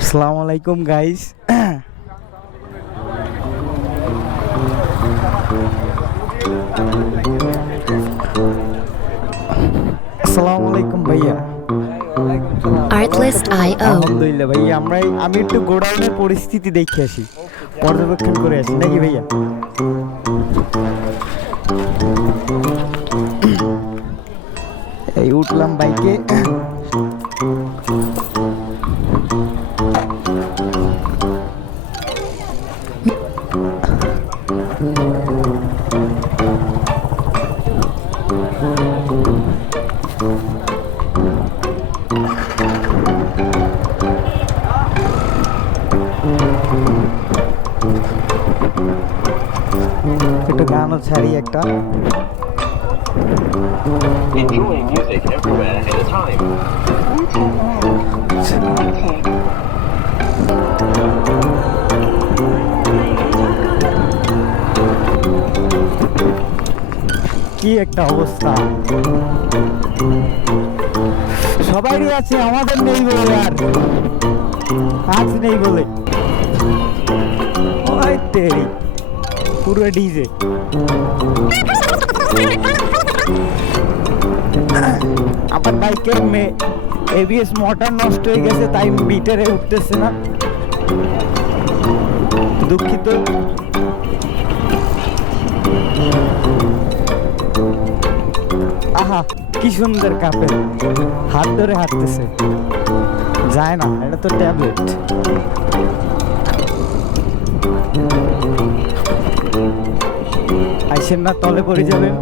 আসসালামু আলাইকুম গাইস। আসসালামু আলাইকুম ভাইয়া। Artlist.io আলহামদুলিল্লাহ ভাইয়া, আমি একটু গোডাউনের পরিস্থিতি দেখে আসি, পর্যবেক্ষণ করে আসি নাকি ভাইয়া। এই উঠলাম বাইকে। একটু গানও ছাড়ি একটা। Enjoying music everywhere anytime. কি একটা অবস্থা, সবারই আছে, আমাদের নেই বলে, আর আজ নেই বলে। ওই তেরি পুরো ডিজে। আমার বাইকের এবিএস মোটর নষ্ট হয়ে গেছে, তাই মিটারে উঠতেছে না, দুঃখিত। আহা কি সুন্দর কাপে হাত ধরে হাঁটতেছে, যায় না, এটা তো ট্যাবলেট। আইসেন না, তলে পড়ে যাবেন।